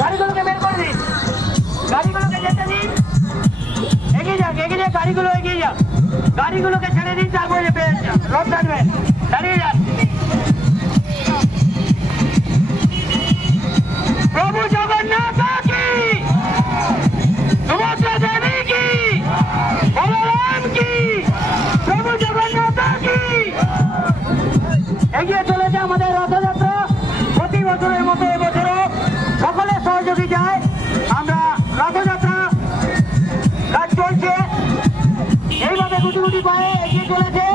গাড়িগুলোকে বের করে দিন, গাড়িগুলোকে যেতে দিন, এগিয়ে যাক, গাড়িগুলো এগিয়ে যাক, গাড়িগুলোকে ছেড়ে দিন, তারপরে রথ কাটবেন, দাঁড়িয়ে যান। প্রভু জগন্নাথ কি, সুভদ্রা দেবী কি, বলরাম কি, প্রভু জগন্নাথ কি। এগিয়ে চলেছে আমাদের রথযাত্রা। প্রতি বছরের মতো এবছরও সকলের সহযোগিতায় আমরা রথযাত্রা কাজ চলছে। এইভাবে গুটি গুটি পায়ে এগিয়ে চলেছে।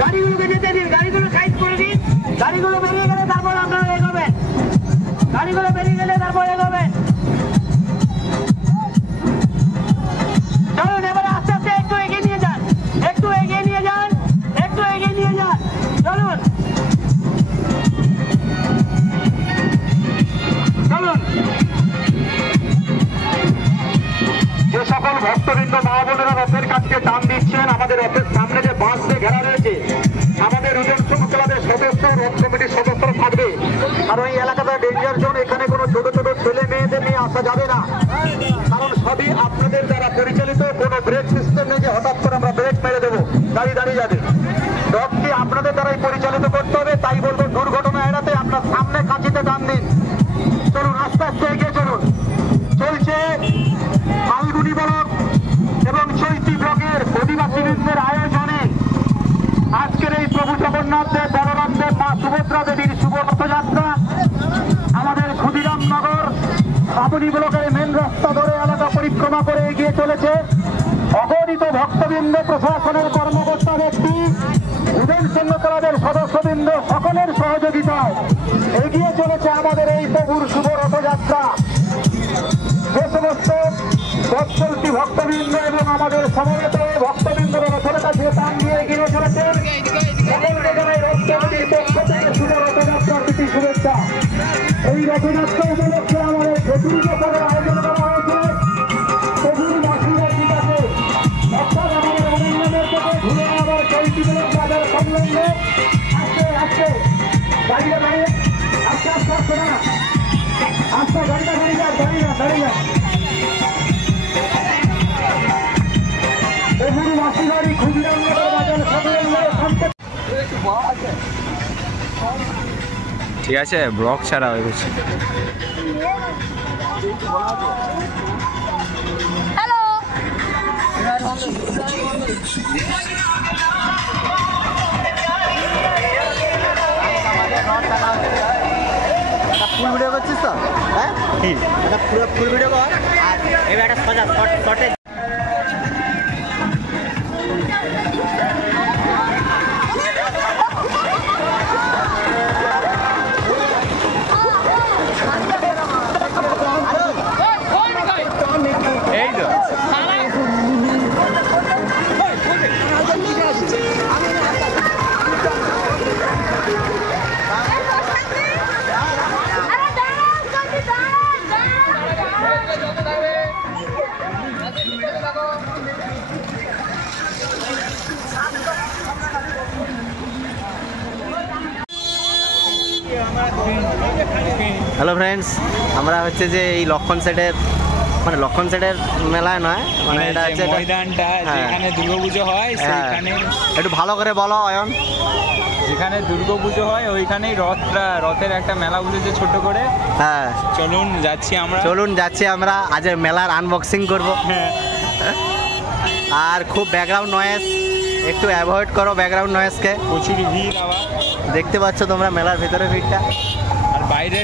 গাড়িগুলোকে যেতে দিন, গাড়িগুলো সাইড করে দিন, গাড়িগুলো বেরিয়ে গেলে তারপর আপনারা এগোবেন, গাড়িগুলো বেরিয়ে গেলে তারপর এগোবেন। চলুন এবারে আস্তে আস্তে একটু এগিয়ে নিয়ে যান, একটু এগিয়ে নিয়ে যান, একটু এগিয়ে নিয়ে যান, চলুন চলুন। যে সকল ভক্তবৃন্দ মা বোনেরা রথের কাছকে টান দিচ্ছেন, আমাদের রথের সামনে যে বাঁশ দিয়ে ঘেরা রয়েছে, আমাদের ওজন ক্লাবের সদস্য, রথ কমিটির সদস্যরা থাকবে। কারণ এই এলাকাটা ডেঞ্জার জোন, এখানে কোনো ছোট ছোট ছেলে মেয়েদের নিয়ে আসা যাবে না। কারণ সবই আপনাদের দ্বারা পরিচালিত, কোনো ব্রেক সিস্টেম নেই যে হঠাৎ করে আমরা ব্রেক মেরে দেবো, গাড়ি দাঁড়িয়ে যাবে। রথটি আপনাদের দ্বারাই পরিচালিত করতে হবে। তাই বলবো দুর্ঘটনা এড়াতে আপনার সামনে কাঁচিতে টান দিন। চলুন আস্তে আস্তে এগিয়ে চলুন। চলছে ফাল্গুনী ব্লক এবং চৈতি ব্লকের অধিবাসীবৃন্দের আয়োজনে আজকের এই প্রভু জগন্নাথ দেব, বলরাম দেব, মা সুভদ্রা দেবীর শুভ রথযাত্রা আমাদের ক্ষুদিরামনগর শ্রাবণী ব্লকের মেন রাস্তা ধরে এলাকা পরিক্রমা করে এগিয়ে চলেছে। অগণিত ভক্তবৃন্দ, প্রশাসনের কর্মকর্তা ব্যক্তি, উদয়ন সংঘ ক্লাবের সদস্যবৃন্দ সকলের সহযোগিতায় এগিয়ে চলেছে আমাদের এই প্রভুর শুভ রথযাত্রা। যে সমস্ত পথচলতি ভক্তবৃন্দ এবং আমাদের সমবেত ভক্তবৃন্দরা রথের কাছে টান দিয়ে এগিয়ে চলেছেন, সকলকে জানাই রথ কমিটির পক্ষ থেকে শুভ রথযাত্রার প্রীতি শুভেচ্ছা। এই রথযাত্রা উপলক্ষে আমাদের চতুর্থ পদের আয়োজন করা হয়েছে। প্রভুর আশীর্বাদ আছে, অর্থাৎ আমাদের অভিনন্দনের থেকে ঘুরে আবার চৈতি ব্লক বাজার সংলগ্নে আস্তে আস্তে গাড়িটা দাঁড়িয়ে আস্তে আস্তে আসছে না, আস্তে গাড়িটা দাঁড়িয়ে যান, দাঁড়িয়ে যান, দাঁড়িয়ে যান। প্রভুর আশীর্বাদী ক্ষুদিরামনগর বাজার সংলগ্নে ঠিক আছে, ব্লগ ছাড়া হয়ে গেছে। হ্যালো, ফুল ভিডিও করছিস তো? হ্যাঁ, একটা ফুল ভিডিও কর। আর এবার একটা সোজা শর্টে হ্যালো ফ্রেন্ডস, আমরা হচ্ছে যে এই লক্ষণ সেটের মানে লক্ষণ সেটের মেলায় নয়, মানে এটা হচ্ছে ময়দানটা যেখানে দুর্গাপুজো হয় সেখানে। একটু ভালো করে বলো অয়ন। যেখানে দুর্গাপুজো হয় ওইখানেই রথের একটা মেলা বসেছে ছোট করে। হ্যাঁ, চলুন যাচ্ছি আমরা আজ মেলার আনবক্সিং করব। হ্যাঁ, আর খুব ব্যাকগ্রাউন্ড নয়েজ একটু অ্যাভয়েড করো, ব্যাকগ্রাউন্ড নয়েজকে। প্রচুর ভিড়, আবার দেখতে পাচ্ছ তোমরা মেলার ভিতরে ভিড়টা, আর বাইরে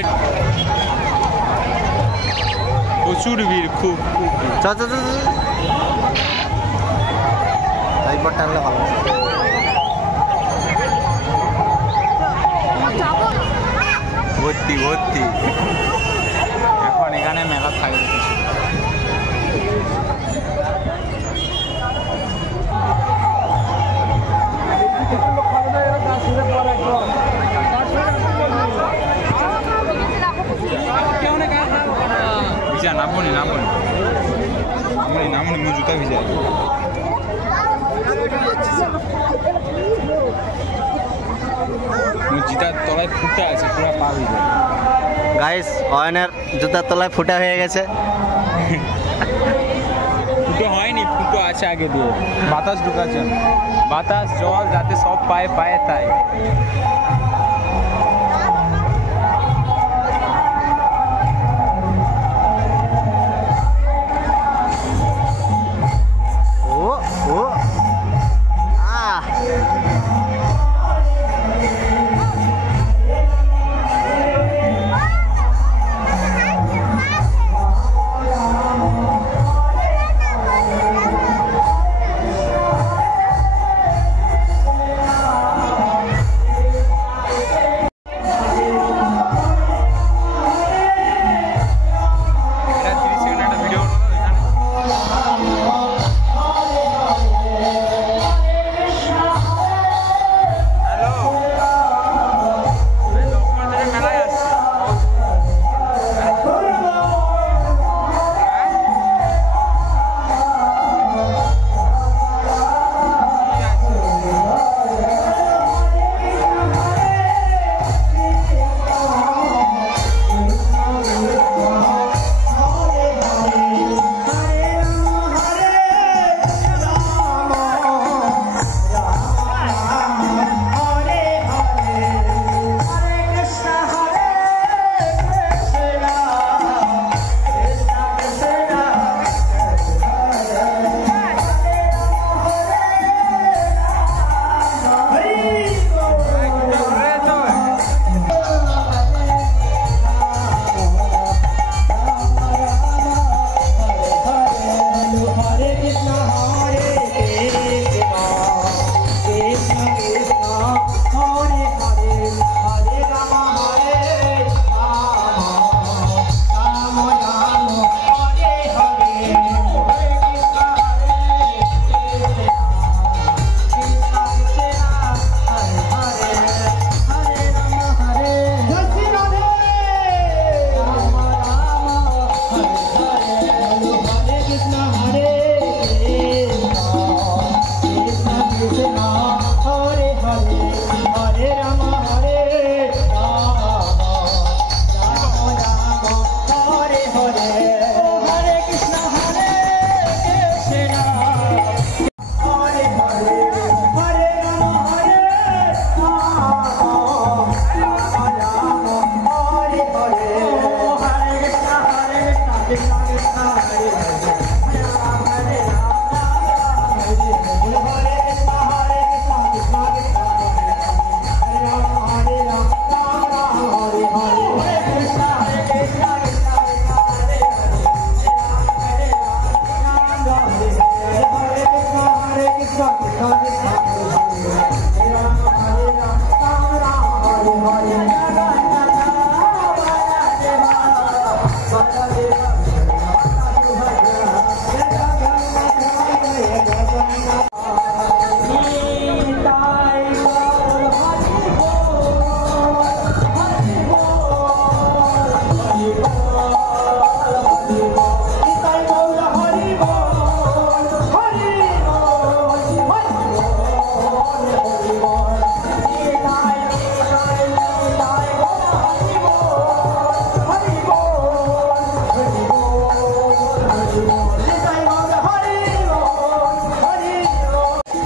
প্রচুর ভিড়, খুব টানলে ভালো। ভর্তি এখন এখানে মেলা ভিজা নামনি মো জুতা ভিজা জুতার তলায় ফুটা আছে পুরো পা ভিজা গাইস অয়নের জুতার তলায় ফুটা হয়ে গেছে ফুটো হয়নি ফুটো আছে আগে দিয়ে বাতাস ঢুকাচ্ছে বাতাস জল যাতে সব পায়ে তাই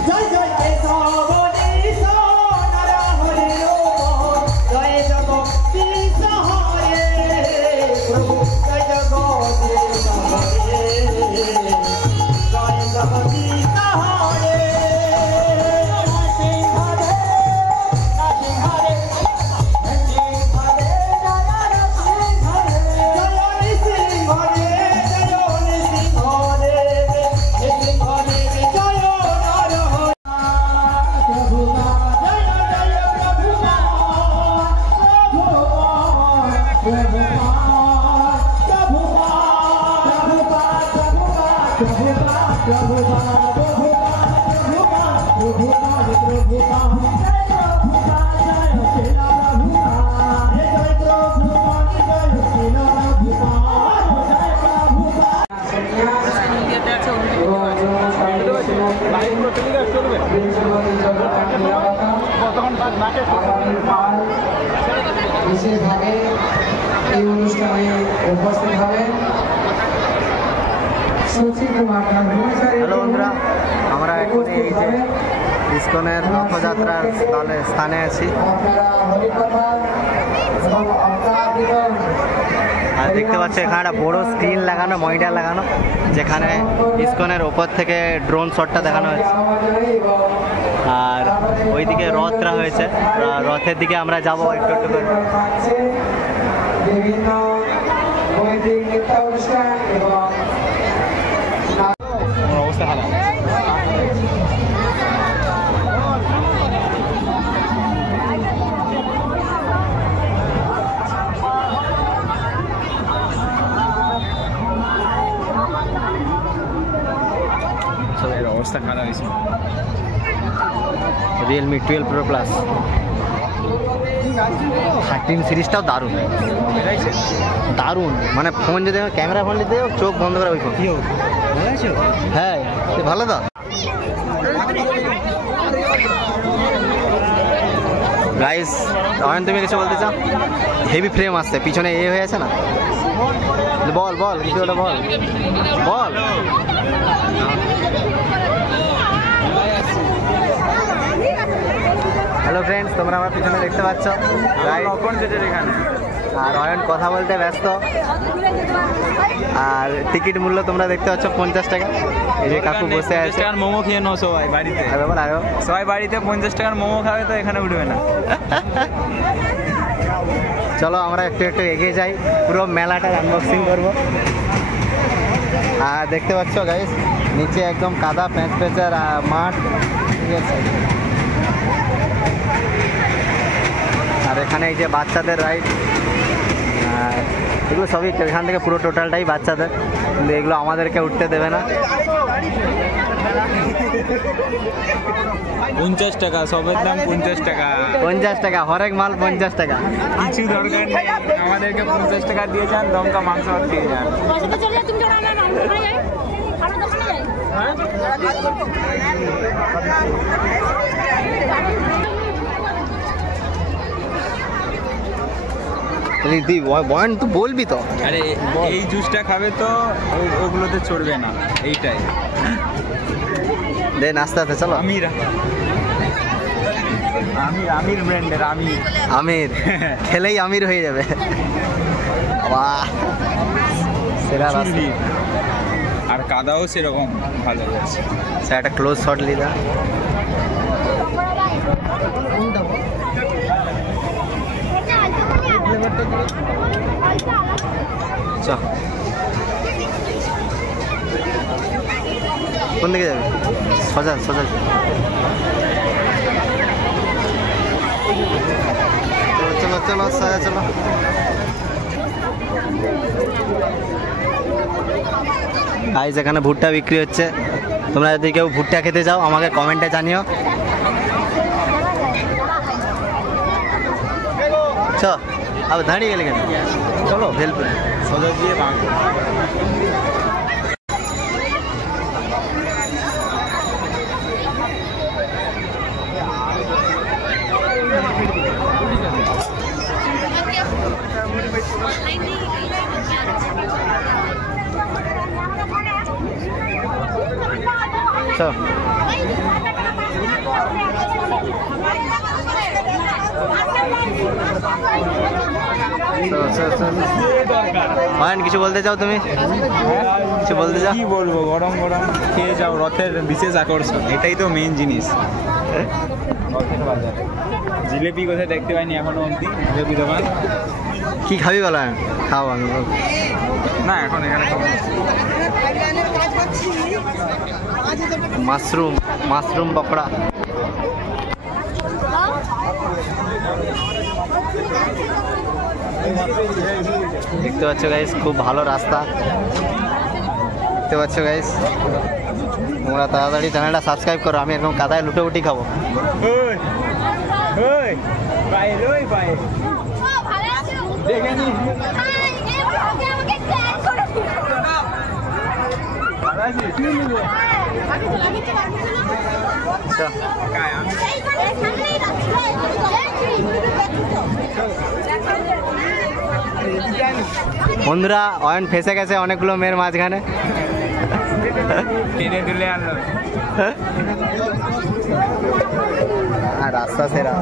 Jai আগামীকাল বিশেষভাবে এই অনুষ্ঠানে উপস্থিত হবেন সুচিত কুমার হ্যালো বন্ধুরা, আমরা এখন এই যে ইসকনের রথযাত্রার স্থানে আছি। আর দেখতে পাচ্ছ এখানে একটা বড় স্ক্রিন লাগানো, মনিটর লাগানো, যেখানে ইসকনের ওপর থেকে ড্রোন শটটা দেখানো হচ্ছে। আর ওইদিকে রথরা হয়েছে, রথের দিকে আমরা যাব একটু একটু করে। বিভিন্ন বৈদিক নৃত্যানুষ্ঠান এবং অবস্থা খারাপ। অবস্থা খারাপ হয়েছে। রিয়েলমি 12 Pro Plus 13 সিরিজটাও দারুণ দারুণ, মানে ফোন যদি ক্যামেরা ফোন নিতে চোখ বন্ধ করে ওই ফোন। হ্যাঁ ভালো তো গাইস। অয়ন তুমি কিছু বলতে চাও? হেভি ফ্রেম আসছে, পিছনে এ হয়ে আছে না। বল বল কিছু ওটা বল বল। হ্যালো ফ্রেন্ডস, তোমরা আমার পিছনে দেখতে পাচ্ছ আর অয়ন কথা বলতে ব্যস্ত। আর টিকিট মূল্য তোমরা দেখতে পাচ্ছ 50 টাকা। এই যে কাকু বসে আছে। মোমো খেয়ে নাও সবাই বাড়িতে। সবাই বাড়িতে 50 টাকার মোমো খাবে, তো এখানে উঠবে না। চলো আমরা একটু একটু এগিয়ে যাই, পুরো মেলাটার আনবক্সিং করবো। আর দেখতে পাচ্ছ গাইস, নিচে একদম কাদা প্যাঁচপেঁচার মাঠ, ঠিক আছে। আর এখানে এই যে বাচ্চাদের রাইড, এগুলো সবই এখান থেকে পুরো টোটালটাই বাচ্চাদের, কিন্তু এগুলো আমাদেরকে উঠতে দেবে না। 50 টাকা সবের দাম, 50 টাকা। 50 টাকা হরেক মাল 50 টাকা। কিছু দরকার নেই, আমাদেরকে 50 টাকা দিয়ে যান, দমকা মাংস দিয়ে যান। বয়ান তো বলবি তো। আরে এই জুসটা খাবে তো ওগুলোতে চড়বে না, এইটাই। দেন আস্তে আস্তে চলো। আমির ব্র্যান্ডের আমির খেলেই আমির হয়ে যাবে। বাহ, সেরা রাস্তা। আর কাদাও সেরকম ভালো আছে। স্যার একটা ক্লোজ শট লিদা। কোন দিকে যাবে? সোজা সোজা। চলো চলো সোজা চলো। গাইস এখানে ভুট্টা বিক্রি হচ্ছে, তোমরা যদি কেউ ভুট্টা খেতে চাও আমাকে কমেন্টে জানিও। চ আবার দাঁড়িয়ে গেলে কেন? চলো ভেলপুর সোজা দিয়ে বাঁক। কিছু বলতে চাও তুমি? কিছু বলতে চাও? কি বলবো, গরম গরম খেয়ে যাও, রথের বিশেষ আকর্ষণ এটাই তো মেইন জিনিস। রথের বাজার জিলেপি কোথায় দেখতে পাইনি এখনো অবধি, জিলেপি দোকান। কি খাবি বলো? খাও আমি না এখন এখানে মাশরুম পকোড়া। দেখতে পাচ্ছ গাইস, খুব ভালো রাস্তা। দেখতে পাচ্ছ গাইস, তোমরা তাড়াতাড়ি চ্যানেলটা সাবস্ক্রাইব করো, আমি এরকম কাদায় লুটোপুটি খাবো। বন্ধুরা অয়ন ফেসে গেছে অনেকগুলো মেয়ের মাঝখানে। টেনে তুলে আনলো। আর রাস্তা সেরা।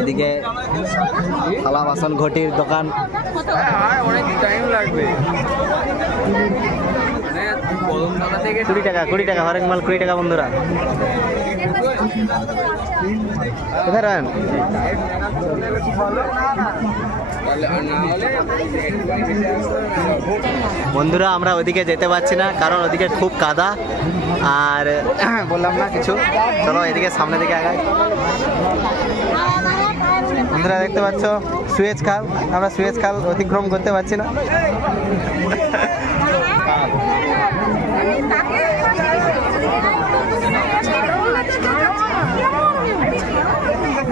এদিকে থালা বাসন ঘটির দোকান। অনেক টাইম লাগবে। 20 টাকা 20 টাকা হরেক মাল 20 টাকা বন্ধুরা। কোথায় রান? বন্ধুরা আমরা ওদিকে যেতে পারছি না কারণ ওদিকে খুব কাদা আর বললাম না কিছু। চলো এদিকে সামনে দিকে আগাই। বন্ধুরা দেখতে পাচ্ছ সুয়েজ খাল, আমরা সুয়েজ খাল অতিক্রম করতে পারছি না।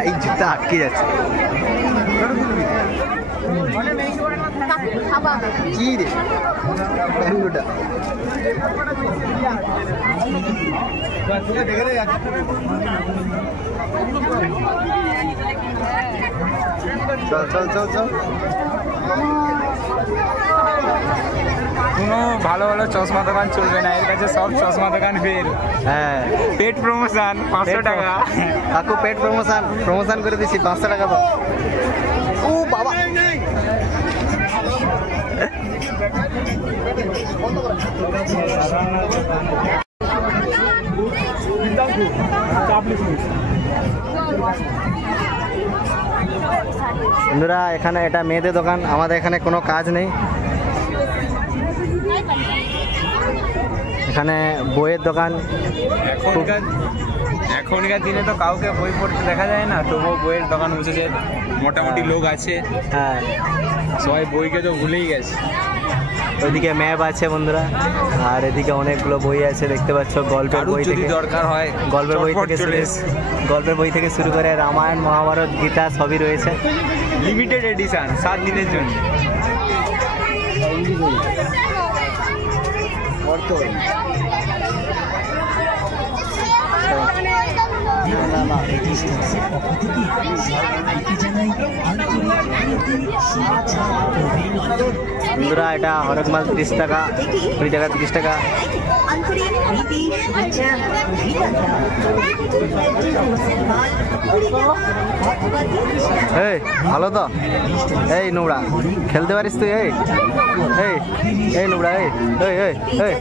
এই জুতা আটকে যাচ্ছে কি রে ব্যাঙ্গুটা। চল চল চল চল। কোনো ভালো ভালো চশমা দোকান চলবে না, এর কাছে সব চশমা দোকান ফেল। হ্যাঁ পেট প্রমোশন 500 টাকা। কাকু পেট প্রমোশন করে দিচ্ছি 500 টাকা তো। ও বাবা বন্ধুরা এখানে এটা মেয়েদের দোকান, আমাদের এখানে কোনো কাজ নেই। এখানে বইয়ের দোকান। এখনকার দিনে তো কাউকে বই পড়তে দেখা যায় না, তবুও বইয়ের দোকান বসেছে, মোটামুটি লোক আছে। হ্যাঁ সবাই বইকে তো ভুলেই গেছে। ওইদিকে ম্যাপ আছে বন্ধুরা, আর এদিকে অনেকগুলো বই আছে দেখতে পাচ্ছ। গল্পের বই যদি থেকে দরকার হয় গল্পের বই থেকে শুরু করে রামায়ণ মহাভারত গীতা সবই রয়েছে। লিমিটেড এডিশন 7 দিনের জন্য। বন্ধুরা এটা হরেক মাল 30 টাকা 20 টাকা 30 টাকা। এই ভালো তো। এই নোংরা খেলতে পারিস তুই? এই এই এই নোংরা এই এই এই এই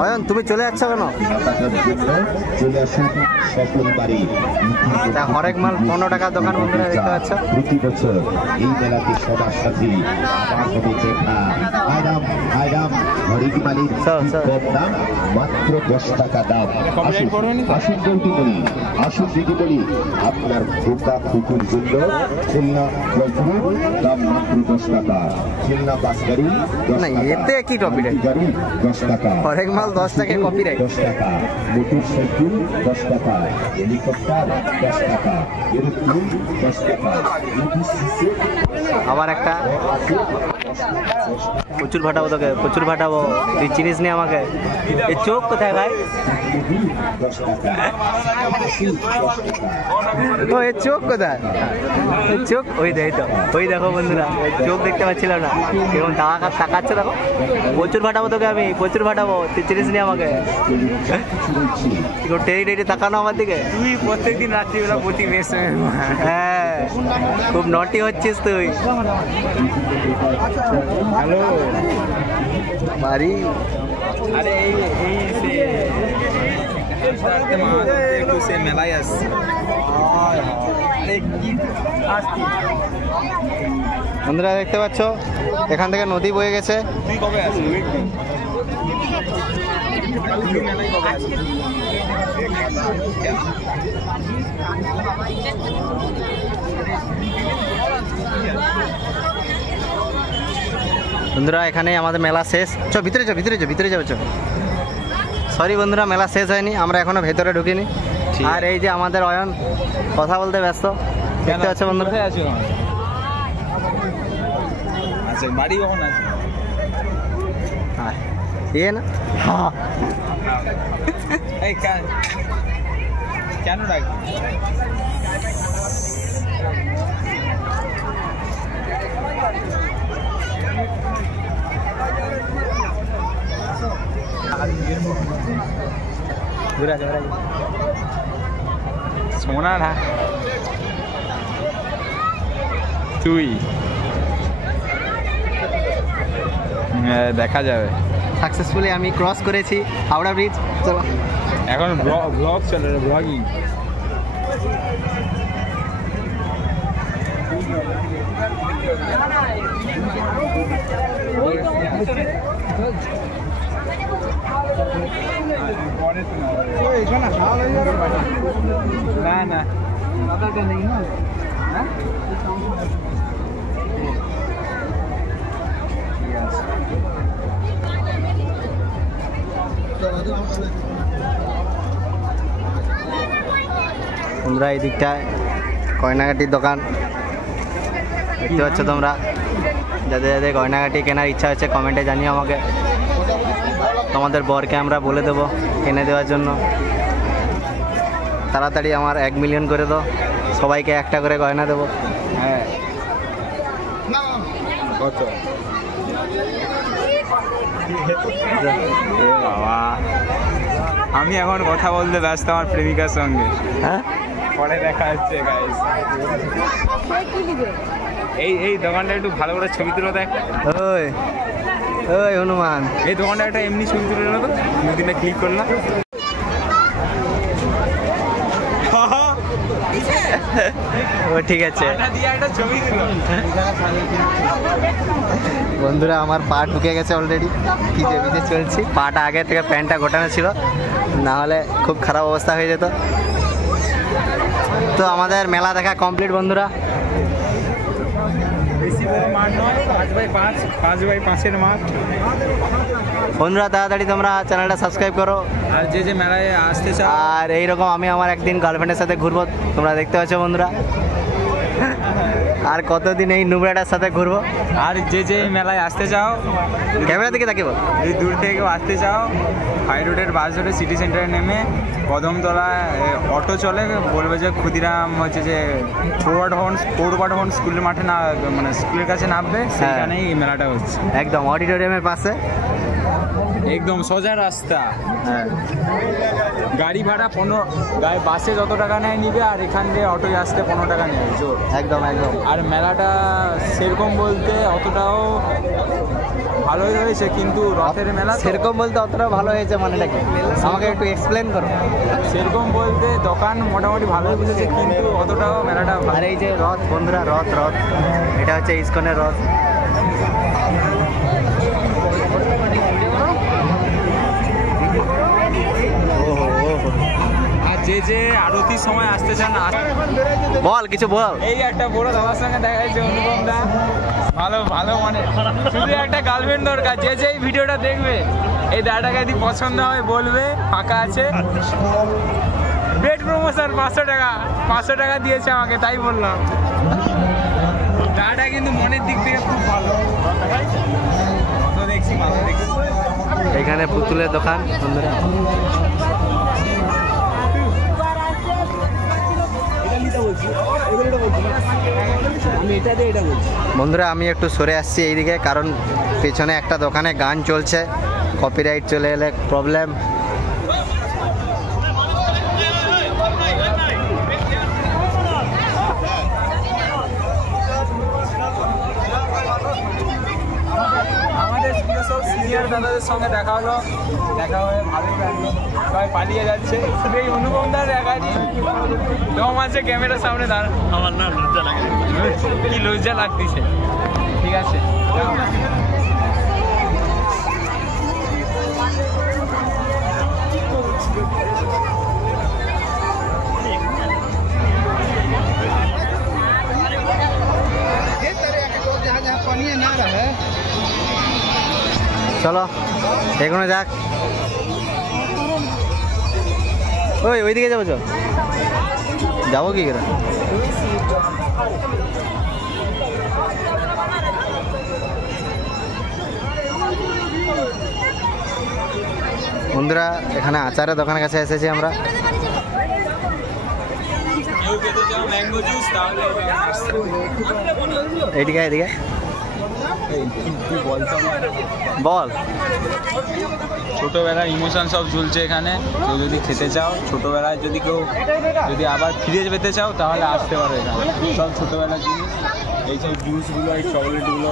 অয়ন তুমি চলে যাচ্ছ কেন? হরেক মাল 15 টাকার দোকান বন্ধুরা দেখতে পাচ্ছ। প্রতি বছর এই মেলাতে সবার সাথে আবার হবে দেখা। আইরাম হরেক মালিক কম দাম, মাত্র 10 টাকা দাম। আসুন বলতে বলি, আসুন দিদি বলি, আপনার খোকা কুকুর জন্য খুলনা দাম মাত্র 10 টাকা। খুলনা বাস গাড়ি না এতে কি কপিরাইট? গাড়ি 10 টাকা। হরেক মাল 10 টাকা কপিরাইট। 10 টাকা। মোটর সাইকেল 10 টাকা। হেলিকপ্টার 10 টাকা। এরোপ্লেন 10 টাকা। আবার একটা প্রচুর ফাটাবো তোকে, প্রচুর ফাটাবো। তুই চিনিস নি আমাকে। এই চোখ কোথায় ভাই? ও এর চোখ কোথায়? চোখ ওই দেখ তো, ওই দেখো বন্ধুরা চোখ দেখতে পাচ্ছিলাম না, কেমন তাকাচ্ছে দেখো। প্রচুর ফাটাবো তোকে আমি, প্রচুর ফাটাবো। তুই চিনিস নি আমাকে। টেরি তাকানো আমার দিকে। তুই প্রত্যেকদিন রাত্রিবেলা প্রতি বেশ। হ্যাঁ খুব নটি হচ্ছিস তুই। হ্যালো বাড়ি আরে এই একটু সে মেলায় আসছে। বন্ধুরা দেখতে পাচ্ছ এখান থেকে নদী বয়ে গেছে। তুই কবে আসবি? মেলায় কবে আসবি? বন্ধুরা এখানে আমাদের মেলা শেষ। ভিতরে যাও সরি বন্ধুরা, মেলা শেষ হয়নি, আমরা এখনো ভেতরে ঢুকিনি। আর এই যে আমাদের অয়ন কথা বলতে ব্যস্ত, দেখতে পাচ্ছ বন্ধুরা। আচ্ছা বাড়ি কখন আছে? না এই কেন ডাক? সোনা না তুই দেখা যাবে। সাকসেসফুলি আমি ক্রস করেছি হাওড়া ব্রিজ। চলো এখন ব্লগ চলে, ব্লগিং। না না তোমরা এই দিকটায় গয়নাগাটির দোকান দেখতে পাচ্ছ তোমরা। যাদের যাদের গয়নাগাটি কেনার ইচ্ছা হচ্ছে কমেন্টে জানিও আমাকে, তোমাদের বরকে আমরা বলে দেবো কিনে দেওয়ার জন্য। তাড়াতাড়ি আমার 1 মিলিয়ন করে দাও, সবাইকে একটা করে গয়না দেবো। হ্যাঁ কত? বাবা আমি এখন কথা বলতে ব্যস্ত আমার প্রেমিকার সঙ্গে। হ্যাঁ পরে দেখা হচ্ছে গাইস। এই দোকানটা একটু ভালো করে ছবি তুলে দেখ। ওই ওই হনুমান, এই দোকানটা একটা এমনি ছবি তুলে না তো, দুদিনে ক্লিক করলাম। ও ঠিক আছে একটা ছবি তুলো। বন্ধুরা আমার পা ঢুকে গেছে অলরেডি, ভিজে ভিজে চলছি। পাটা আগে থেকে প্যান্টটা গোটানো ছিল, না হলে খুব খারাপ অবস্থা হয়ে যেত। তো আমাদের মেলা দেখা কমপ্লিট বন্ধুরা। বেশি বড় মাঠ নয়, 5x5, 5x5 মাঠ। বন্ধুরা তাড়াতাড়ি তোমরা চ্যানেলটা সাবস্ক্রাইব করো। আর যে মেলায় আসতে চাও, আর এইরকম আমি আমার একদিন গার্লফ্রেন্ডের সাথে ঘুরবো, তোমরা দেখতে পাচ্ছ বন্ধুরা। আর কতদিন এই নুবরাটার সাথে ঘুরবো। আর যে মেলায় আসতে চাও, ক্যামেরা দিকে তাকিয়ে বল। যদি দূর থেকে আসতে চাও, হাই রোডের বাস ধরে সিটি সেন্টারে নেমে কদমতলায় অটো চলে, বলবে যে ক্ষুদিরাম হচ্ছে যে পৌরপাঠভবন স্কুলের মাঠে না, মানে স্কুলের কাছে নামবে, সেখানেই এই মেলাটা হচ্ছে। একদম অডিটোরিয়ামের পাশে, একদম সোজা রাস্তা। হ্যাঁ গাড়ি ভাড়া 15, বাসে যত টাকা নেয় নিবে, আর এখান দিয়ে অটোয় আসতে 15 টাকা নেবে জোর। একদম একদম। আর মেলাটা সেরকম বলতে অতটাও ভালোই হয়েছে, কিন্তু রথের মেলা সেরকম বলতে অতটা ভালো হয়েছে মানেটা কি, আমাকে একটু এক্সপ্লেন করো। সেরকম বলতে দোকান মোটামুটি ভালোই বুঝেছে, কিন্তু অতটাও মেলাটা। আর এই যে রথ বন্ধুরা, রথ এটা হচ্ছে ইসকনের রথ। আর যে আরতির সময় আসতে চান, বল কিছু বল। এই একটা বড় দাদার সঙ্গে দেখা যাচ্ছে, অনুপম দা ভালো মানে শুধু একটা গার্লফ্রেন্ড দরকার। যে এই ভিডিওটা দেখবে, এই দাদাটাকে যদি পছন্দ হয় বলবে, ফাঁকা আছে। বেড প্রমোশন 500 টাকা দিয়েছে আমাকে, তাই বললাম। দাদাটা কিন্তু মনের দিক থেকে খুব ভালো, দেখছি ভালো দেখছি। এখানে পুতুলের দোকান বন্ধুরা। বন্ধুরা আমি একটু সরে আসছি এইদিকে, কারণ পেছনে একটা দোকানে গান চলছে, কপিরাইট চলে এলে প্রবলেম। আমাদের সব সিনিয়র দাদাদের সঙ্গে দেখা হয়ে ভালোই লাগলো। সবাই পালিয়ে যাচ্ছে, শুধু এই অনুপম দার একাই দম আছে ক্যামেরার সামনে দাঁড়া। আমার না লজ্জা লাগে, কি লজ্জা লাগতেছে। ঠিক আছে চলো এখনো যাক। ওইদিকে যাবো, চল যাবো কি করে? বন্ধুরা এখানে আচারের দোকানের কাছে এসেছি আমরা। এইদিকে এদিকে বল। ছোটবেলার ইমোশন সব ঝুলছে এখানে। কেউ যদি খেতে চাও, ছোটবেলায় যদি কেউ যদি আবার ফিরে পেতে চাও তাহলে আসতে পারো এখানে। সব ছোটবেলার জিনিস, এইসব জুসগুলো, এই চকলেটগুলো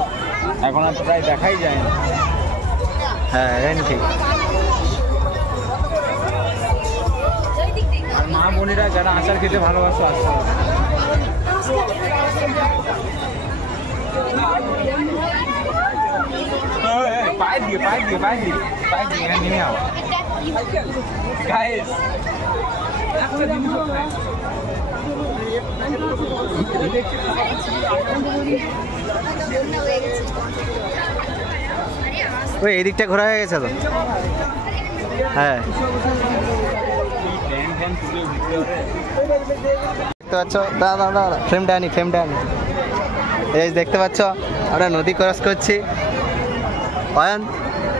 এখন আর প্রায় দেখাই যায় না। হ্যাঁ ঠিক। আর মা বোনেরা যারা আচার খেতে ভালোবাসো আসতে পারো। পায়ে দিয়ে এখানে নেমে আও গাইস। ওই এই দিকটা ঘোরা হয়ে গেছে তো। হ্যাঁ দেখতে পাচ্ছ, দাদা ফ্রেমটা আনি। এই দেখতে পাচ্ছ আমরা নদী ক্রস করছি। অয়ন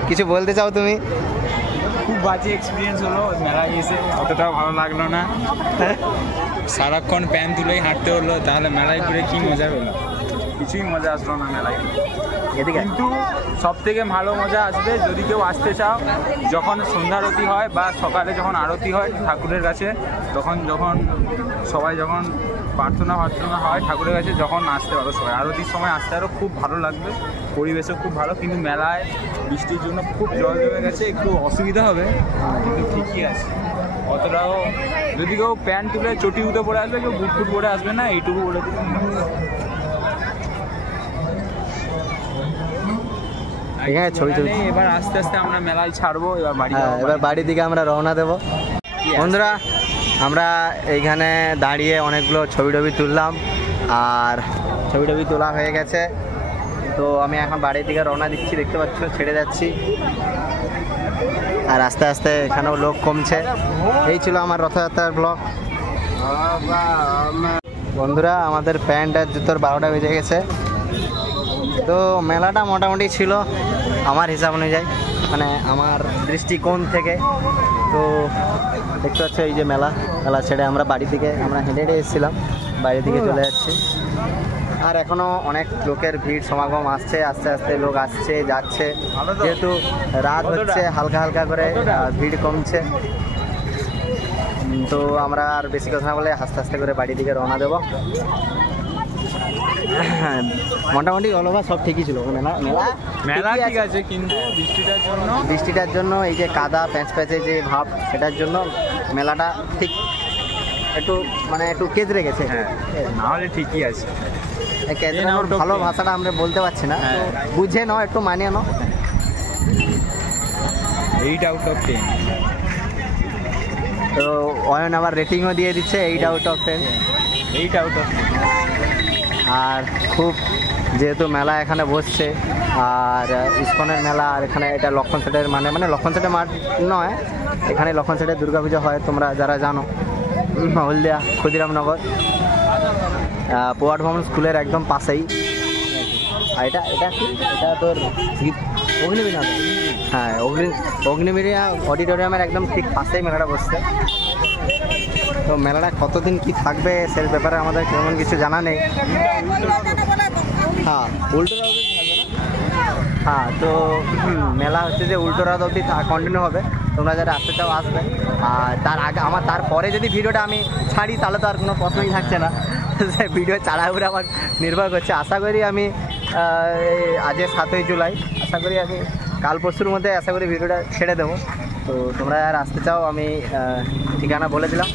কিছু বলতে চাও তুমি? খুব বাজে এক্সপিরিয়েন্স হলো মেলায় এসে, অতটাও ভালো লাগলো না। সারাক্ষণ প্যান তুলেই হাঁটতে হলো, তাহলে মেলায় ঘুরে কি মজা পেলো? কিছুই মজা আসলো না মেলায়। কিন্তু সব থেকে ভালো মজা আসবে যদি কেউ আসতে চাও, যখন সন্ধ্যা আরতি হয় বা সকালে যখন আরতি হয় ঠাকুরের কাছে, যখন সবাই যখন প্রার্থনা হয় ঠাকুরের কাছে, যখন আসতে পারো সবাই। আরতির সময় আসতে আরও খুব ভালো লাগবে, পরিবেশও খুব ভালো। কিন্তু মেলায় বৃষ্টির জন্য খুব জল জমে গেছে, একটু অসুবিধা হবে, কিন্তু ঠিকই আছে। অতটাও যদি কেউ প্যান্ট তুলে চটি উঠে পরে আসবে, কেউ বুট পরে আসবে না, এইটুকু বলে দিলে। এখানে ছবি তুলছি। এবার আস্তে আস্তে আমরা মেলায় ছাড়বো, এবার বাড়ির দিকে আমরা রওনা দেবো। বন্ধুরা আমরা এইখানে দাঁড়িয়ে অনেকগুলো ছবি তুললাম, আর ছবি তোলা হয়ে গেছে। তো আমি এখন বাড়ির দিকে রওনা দিচ্ছি, দেখতে পাচ্ছ ছেড়ে যাচ্ছি। আর আস্তে আস্তে এখানেও লোক কমছে। এই ছিল আমার রথযাত্রার ব্লগ। বন্ধুরা আমাদের প্যান্ট আর জুতোর 12টা বেজে গেছে। তো মেলাটা মোটামুটি ছিল আমার হিসাব অনুযায়ী, মানে আমার দৃষ্টিকোণ থেকে। তো দেখতে পাচ্ছ এই যে মেলা ছেড়ে আমরা বাড়ির দিকে আমরা হেঁটে এসেছিলাম, বাইরের দিকে চলে যাচ্ছি। আর এখনও অনেক লোকের ভিড় সমাগম আসছে, আস্তে আস্তে লোক আসছে যাচ্ছে। যেহেতু রাত হচ্ছে, হালকা হালকা করে ভিড় কমছে। তো আমরা আর বেশি কথা বলে আস্তে আস্তে করে বাড়ির দিকে রওনা দেবো। মোটামুটি অলওভার সব ঠিকই ছিল। মেলা ঠিক আছে, কিন্তু বৃষ্টিটার জন্য এই যে কাদা প্যাঁচে যে ভাব, সেটার জন্য মেলাটা ঠিক একটু কেঁদরে গেছে। হ্যাঁ, নাহলে ঠিকই আছে। কেঁদরে ভালো ভাষাটা আমরা বলতে পারছি না, বুঝে নাও, একটু মানিয়ে নাও। 8 out of 10। তো অয়ন আবার রেটিংও দিয়ে দিচ্ছে 8 out of 10। 8 out of 10। আর খুব যেহেতু মেলা এখানে বসছে, আর ইস্কনের মেলা, আর এখানে এটা লক্ষণ সেটের মানে লক্ষণ সেটের মাঠ নয়, এখানে লক্ষণ সেটের দুর্গাপূজা হয়, তোমরা যারা জানো। হলদিয়া ক্ষুদিরামনগর পোয়াট ভবন স্কুলের একদম পাশেই। আর এটা তোর অগ্নিবীণা। হ্যাঁ, অগ্নিবীণা অডিটোরিয়ামের একদম ঠিক পাশেই মেলাটা বসছে। তো মেলাটা কতদিন কি থাকবে সে ব্যাপারে আমাদের তেমন কিছু জানা নেই। হ্যাঁ, উল্টো রাত অবধি থাকবে না। হ্যাঁ, তো মেলা হচ্ছে যে উল্টো রাত অবধি কন্টিনিউ হবে। তোমরা যারা আসতে চাও আসবে। আর তার আগে তারপরে যদি ভিডিওটা আমি ছাড়ি তাহলে তো আর কোনো প্রশ্নই থাকছে না। ভিডিও ছাড়ার উপরে আমার নির্ভর করছে। আশা করি আমি আজকে 7ই জুলাই, আশা করি আমি কাল পরশুর মধ্যে আশা করি ভিডিওটা ছেড়ে দেবো। তো তোমরা আর আসতে চাও আমি ঠিকানা বলে দিলাম,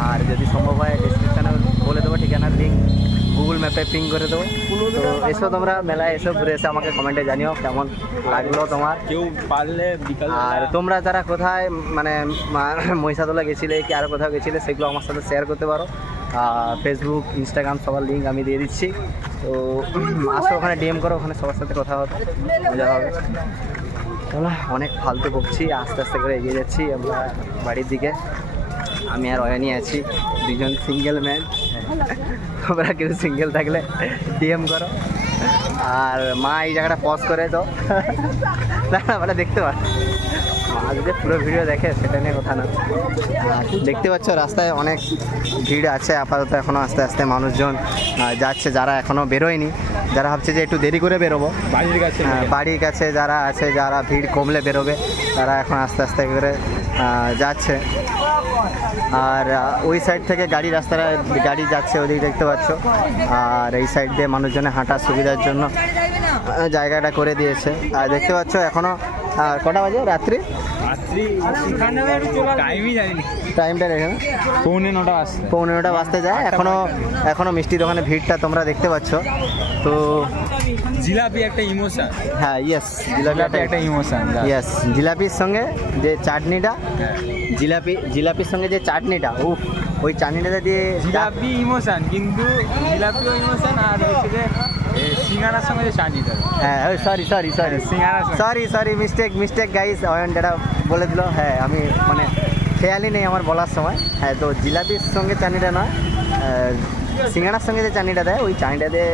আর যদি সম্ভব হয় ডিসক্রিপশানে বলে দেবো ঠিকানার লিঙ্ক, গুগল ম্যাপে পিং করে দেবো। তো এসো তোমরা মেলায় এসো, ঘুরে এসে আমাকে কমেন্টে জানিও কেমন লাগলো তোমার। কেউ পারলে বিকাল। আর তোমরা যারা কোথায় মানে মহিষাদলা গেছিলে কি আরও কোথাও গেছিলে, সেগুলো আমার সাথে শেয়ার করতে পারো। ফেসবুক, ইনস্টাগ্রাম সবার লিঙ্ক আমি দিয়ে দিচ্ছি। তো আসো ওখানে ডিএম করো, ওখানে সবার সাথে কথা হবে, মজা হবে। চলো, অনেক ফালতু বকছি, আস্তে আস্তে করে এগিয়ে যাচ্ছি আমরা বাড়ির দিকে। আমি আর অয়নি আছি, দুজন সিঙ্গেল ম্যান। তোমরা কেউ সিঙ্গেল থাকলে ডিএম করো। আর মা এই জায়গাটা পজ করে তো মানে দেখতে পার, মা যদি পুরো ভিডিও দেখে সেটা নিয়ে কথা না। দেখতে পাচ্ছ রাস্তায় অনেক ভিড় আছে আপাতত, এখনও আস্তে আস্তে মানুষজন যাচ্ছে, যারা এখনও বেরোয়নি, যারা ভাবছে যে একটু দেরি করে বেরোবো বাড়ির কাছে যারা আছে, যারা ভিড় কমলে বেরোবে, তারা এখন আস্তে আস্তে করে যাচ্ছে। আর ওই সাইড থেকে গাড়ি যাচ্ছে ওদিকে দেখতে পাচ্ছ। আর এই সাইড দিয়ে মানুষজনের হাঁটার সুবিধার জন্য জায়গাটা করে দিয়েছে। আর দেখতে পাচ্ছ এখনও কটা বাজে রাত্রি? টাইমটা রেখে না, 9:15 বাজতে যায়। এখনো মিষ্টি দোকানে ভিড়টা তোমরা দেখতে পাচ্ছ। তো জিলাপি একটা ইমোশন। হ্যাঁ, ইয়েস, জিলাপি একটা ইমোশন। ইয়েস, জিলাপির সঙ্গে যে চাটনিটা, জিলাপির সঙ্গে যে চাটনিটা, ওই চাটনিটা দিয়ে জিলাপি ইমোশন, কিন্তু জিলাপিও ইমোশন। আর হচ্ছে সিঙ্গারার সঙ্গে যে চাটনিটা, হ্যাঁ সরি মিস্টেক গাইস, অয়ন যেটা বলে দিল। হ্যাঁ, আমি মানে খেয়ালই নেই আমার বলার সময়। হ্যাঁ, তো জিলাপির সঙ্গে চাটনিটা নয়, সিঙ্গারার সঙ্গে যে চাটনিটা দেয়, ওই চাটনিটা দিয়ে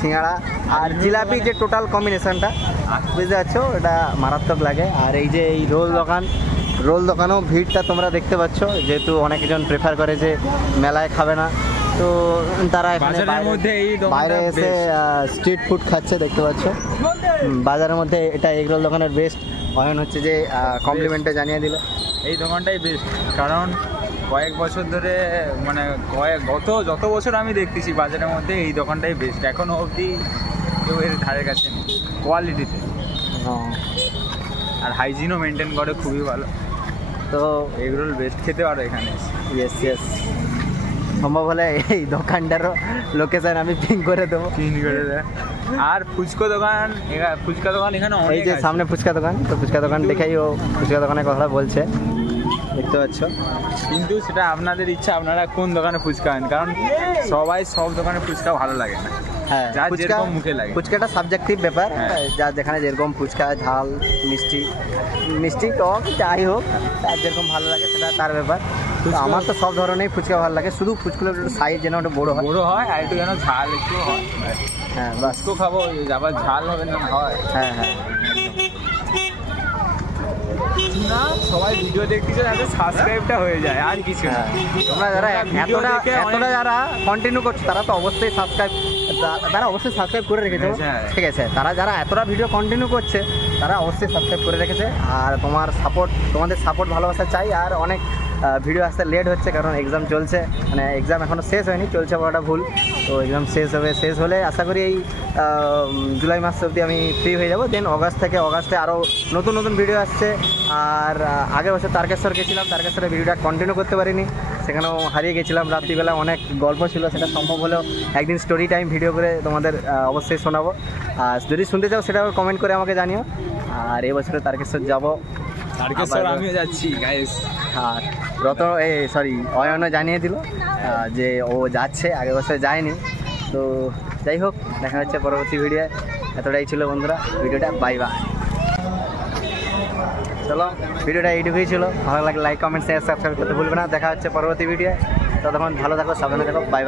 সিঙ্গাড়া আর জিলাপি যে টোটাল কম্বিনেশনটা, বুঝতে পারছো, এটা মারাত্মক লাগে। আর এই যে এই রোল দোকানেও ভিড়টা তোমরা দেখতে পাচ্ছ, যেহেতু অনেকজন প্রেফার করে যে মেলায় খাবে না, তো তারা এখানে বাইরে এসে স্ট্রিট ফুড খাচ্ছে দেখতে পাচ্ছ। বাজারের মধ্যে এটা এগরোল দোকানের বেস্ট। অয়ন হচ্ছে যে কমপ্লিমেন্টে জানিয়ে দিল এই দোকানটাই বেস্ট, কারণ কয়েক বছর ধরে মানে যত বছর আমি দেখতেছি বাজারের মধ্যে এই দোকানটাই বেস্ট। এখনও অবধি কেউ এর ধারে কাছে নেই কোয়ালিটিতে। আর হাইজিনও মেনটেন করে খুবই ভালো। তো এগরোল বেস্ট খেতে পারো এখানে। ইয়েস, সম্ভব হলে এই দোকানটারও লোকেশন আমি পিন করে দেবো। আর ফুচকা দোকান এখানে এই যে সামনে ফুচকা দোকান, তো ফুচকা দোকান দেখেই ও ফুচকা দোকানের কথা বলছে, দেখতে পাচ্ছ। কিন্তু সেটা আপনাদের ইচ্ছা, আপনারা কোন দোকানে ফুচকা খান, কারণ সব দোকানে ফুচকা ভালো লাগে না। হ্যাঁ, যার যেরকম মুখে লাগে, ফুচকাটা সাবজেক্টিভ ব্যাপার। যার যেখানে যেরকম ফুচকা, ঝাল, মিষ্টি টক যাই হোক, তার যেরকম ভালো লাগে সেটা তার ব্যাপার। আমার তো সব ধরনের ফুচকা ভালো লাগে, শুধু ফুচকাগুলো একটু সাইজ যেন একটু বড়ো হয় আর একটু যেন ঝাল একটু হয়। হ্যাঁ, বাস তো খাবো, আবার ঝাল হবে না হয়। হ্যাঁ, না সবাই ভিডিও দেখতেছে যাতে সাবস্ক্রাইবটা হয়ে যায়, আর কিছু না। তোমরা যারা এতটা যারা কন্টিনিউ করছো, তারা অবশ্যই সাবস্ক্রাইব করে রেখেছো, ঠিক আছে। তারা যারা এতটা ভিডিও কন্টিনিউ করছে, তারা অবশ্যই সাবস্ক্রাইব করে রেখেছে। আর তোমাদের সাপোর্ট ভালোবাসা চাই। আর অনেক ভিডিও আসতে লেট হচ্ছে, কারণ এক্সাম চলছে, মানে এক্সাম এখনও শেষ হয়নি, চলছে বড়টা ভুল। তো এক্সাম শেষ হলে আশা করি এই জুলাই মাস অবধি আমি ফ্রি হয়ে যাবো। দেন অগাস্টে আরও নতুন ভিডিও আসছে। আর আগের বছর তারকেশ্বর গেছিলাম, তারকেশ্বরে ভিডিওটা কন্টিনিউ করতে পারিনি, সেখানেও হারিয়ে গেছিলাম। রাত্রিবেলা অনেক গল্প ছিল, সেটা সম্ভব হলেও একদিন স্টোরি টাইম ভিডিও করে তোমাদের অবশ্যই শোনাবো। আর যদি শুনতে চাও সেটা কমেন্ট করে আমাকে জানিও। আর এবছরে তারকেশ্বর যাবো, আমিও যাচ্ছি গাইস। আর অয়নও জানিয়ে দিল যে ও যাচ্ছে, আগের বছর যায়নি। তো যাই হোক, দেখা হচ্ছে পরবর্তী ভিডিও। এতটাই ছিল বন্ধুরা ভিডিওটা, বাই। চলো, ভিডিওটা এইটুকুই ছিল। ভালো লাগলে লাইক, কমেন্ট, শেয়ার, সাবস্ক্রাইব করতে ভুলবে না। দেখা হচ্ছে পরবর্তী ভিডিও। ততক্ষণ ভালো থাকো, সাবধানে থাকো, বাই।